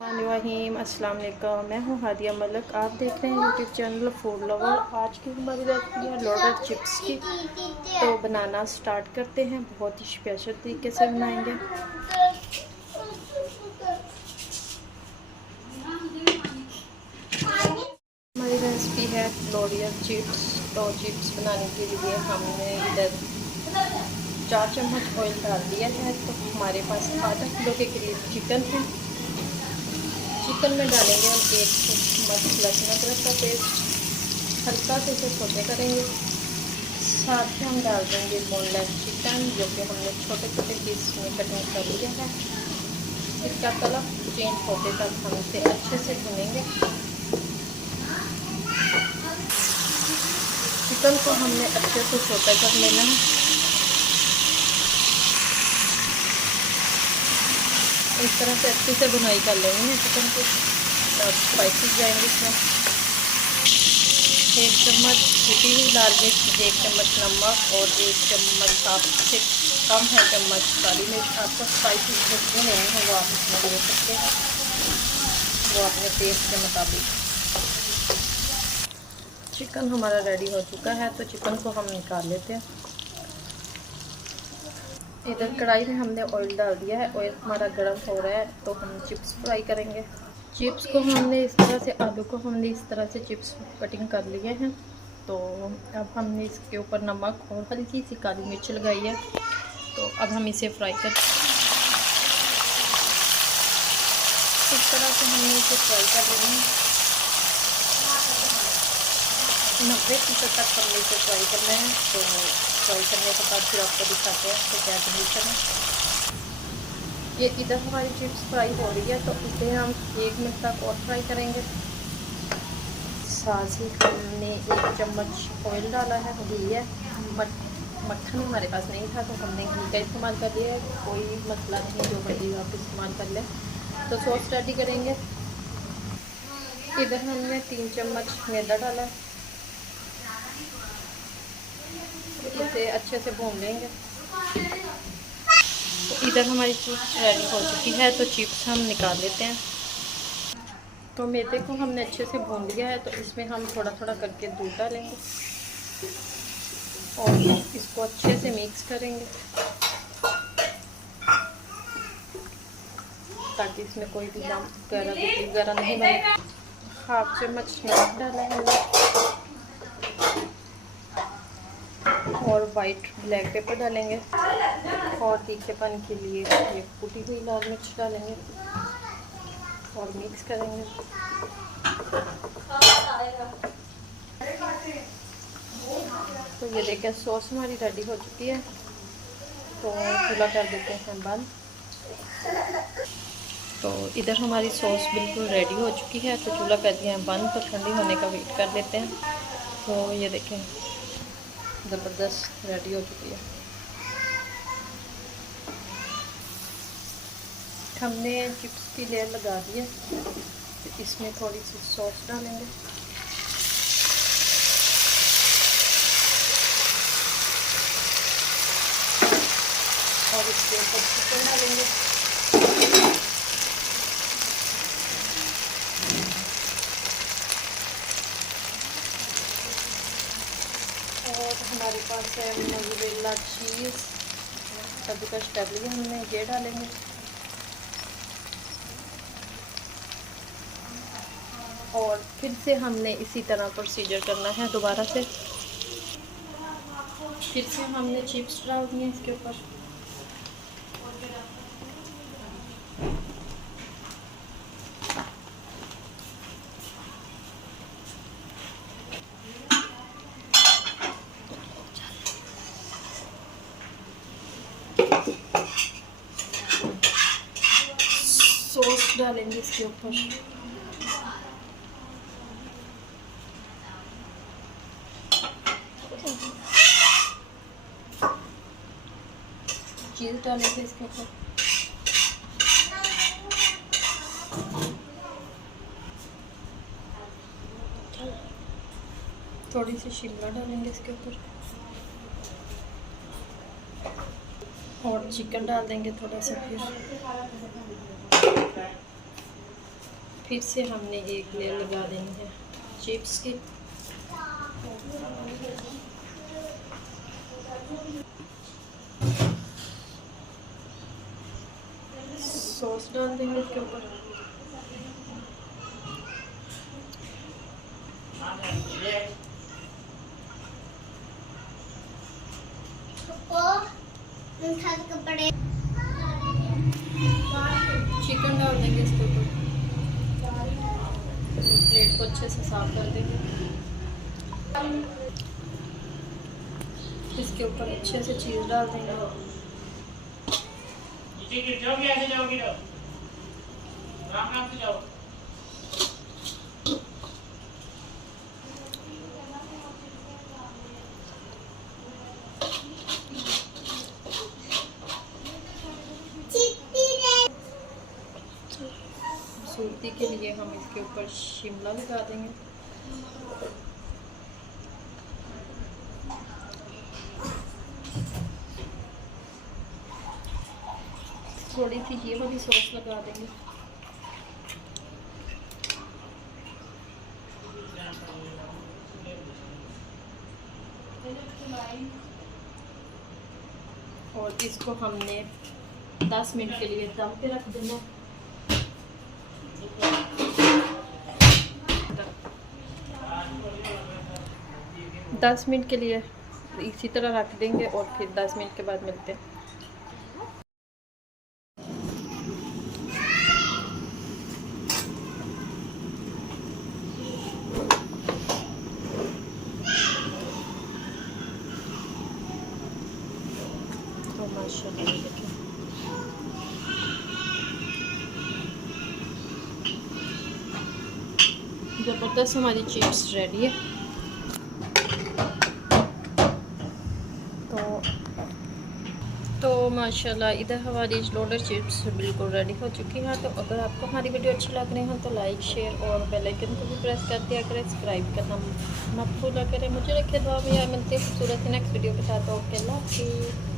वालेकुम अस्सलाम वालेकुम। मैं हूँ हादिया मलिक। आप देख रहे हैं यूट्यूब चैनल फूड लवर। आज की हमारी रेसिपी है लोडेड चिप्स की। तो बनाना स्टार्ट करते हैं। बहुत ही स्पेशल तरीके से बनाएंगे। हमारी रेसिपी है लोडेड चिप्स। तो चिप्स बनाने के लिए हमने इधर 4 चम्मच ऑयल डाल दिया है। तो हमारे पास आधा किलो के करीब चिकन है। चिकन में डालेंगे हम 1 चम्मच लहसुन अदरक का पेस्ट। हल्का से इसे सौते करेंगे। साथ ही हम डाल देंगे बोनलेस चिकन, जो कि हमने छोटे छोटे पीस में कटिंग कर लिया है। इसका कलर चेंज होते तक हम इसे अच्छे से भूनेंगे। चिकन को हमने अच्छे से सौते कर लेना है। इस तरह से अच्छे से भुनाई कर लेनी है चिकन को। स्पाइसेस जाएंगे इसमें 1 चम्मच कुटी हुई लाल मिर्च, 1 चम्मच नमक और 1 चम्मच से कम है चम्मच काली मिर्च। आपको स्पाइसेस जितने लेने हैं वो आप इसमें ले सकते हैं, वो अपने टेस्ट के मुताबिक। चिकन हमारा रेडी हो चुका है, तो चिकन को हम निकाल लेते हैं। इधर कढ़ाई में हमने ऑयल डाल दिया है। ऑयल हमारा गर्म हो रहा है, तो हम चिप्स फ्राई करेंगे। चिप्स को हमने इस तरह से, आलू को हमने इस तरह से चिप्स कटिंग कर लिए हैं। तो अब हमने इसके ऊपर नमक और हल्की सी काली मिर्च लगाई है। तो अब हम इसे फ्राई कर, इस तरह से हमने इसे फ्राई कर लेना है। 90% तक हमने इसे फ्राई करना है। तो फ्राई करने के बाद फिर आपको दिखाते हैं तो क्या कंडीशन है। ये इधर हमारी चिप्स फ्राई हो रही है, तो इसे हम 1 मिनट तक और फ्राई करेंगे। साथ ही हमने 1 चम्मच ऑयल डाला है, घी है। मक्खन हमारे पास नहीं था, तो हमने घी का इस्तेमाल कर लिया है। कोई मसला नहीं, जो मर्जी आप इस्तेमाल कर लें। तो सॉस रेडी करेंगे। इधर हमने 3 चम्मच मैदा डाला है। इसे अच्छे से भून लेंगे। तो इधर हमारी चिप्स रेडी हो चुकी है, तो चिप्स हम निकाल लेते हैं। तो मैदे को हमने अच्छे से भून लिया है, तो इसमें हम थोड़ा थोड़ा करके दूध डालेंगे और इसको अच्छे से मिक्स करेंगे, ताकि इसमें कोई भी लम्प वगैरह नहीं बने। 1/2 चम्मच नमक डाला है और वाइट ब्लैक पेपर डालेंगे और तीखेपन के लिए ये कुटी हुई लाल मिर्च डालेंगे और मिक्स करेंगे। तो ये देखें सॉस हमारी रेडी हो चुकी है। तो चूल्हा कर देते हैं बंद। तो इधर हमारी सॉस बिल्कुल रेडी हो चुकी है, तो चूल्हा कर दिया है बंद। तो ठंडी होने का वेट कर लेते हैं। तो ये देखें ज़बरदस्त रेडी हो चुकी है। हमने चिप्स की लेयर लगा दी है, तो इसमें थोड़ी सी सॉस डालेंगे और इसके ऊपर चिकन डालेंगे। और हमारे पास है मोज़रेला चीज़, कद्दूकस कर लिए हमने, ये डालेंगे। और फिर से हमने इसी तरह प्रोसीजर करना है दोबारा से। फिर से हमने चिप्स डाल दिए इसके ऊपर। सॉस डालेंगे इसके ऊपर। चीज़ डालेंगे इसके ऊपर। थोड़ी सी शिमला डालेंगे इसके ऊपर और चिकन डाल देंगे थोड़ा सा। फिर फिर से हमने एक लेयर लगा देनी है चिप्स की। सॉस डाल देंगे इसके ऊपर। चिकन डाल देंगे इसके ऊपर। प्लेट को अच्छे से साफ कर देंगे। इसके ऊपर अच्छे से चीज़ डाल देंगे। खूबसूरती के लिए हम इसके ऊपर शिमला लगा देंगे। थोड़ी सी ये वाली सॉस लगा देंगे। और इसको हमने 10 मिनट के लिए दम पे रख देना। 10 मिनट के लिए इसी तरह रख देंगे और फिर 10 मिनट के बाद मिलते हैं। तो माशाल्लाह देखिए ज़बरदस्त हमारी चिप्स रेडी है। तो माशाल्लाह इधर हमारी लोडर चिप्स बिल्कुल रेडी हो चुकी हैं। तो अगर आपको हमारी वीडियो अच्छी लग रही है तो लाइक शेयर और बेल आइकन को भी प्रेस कर दिया करें। सब्सक्राइब करना मत भूला करें। मुझे रखे दुआ में यार मिलते हैं खूबसूरत नेक्स्ट वीडियो के साथ। ओके अल्लाह हाफिज़।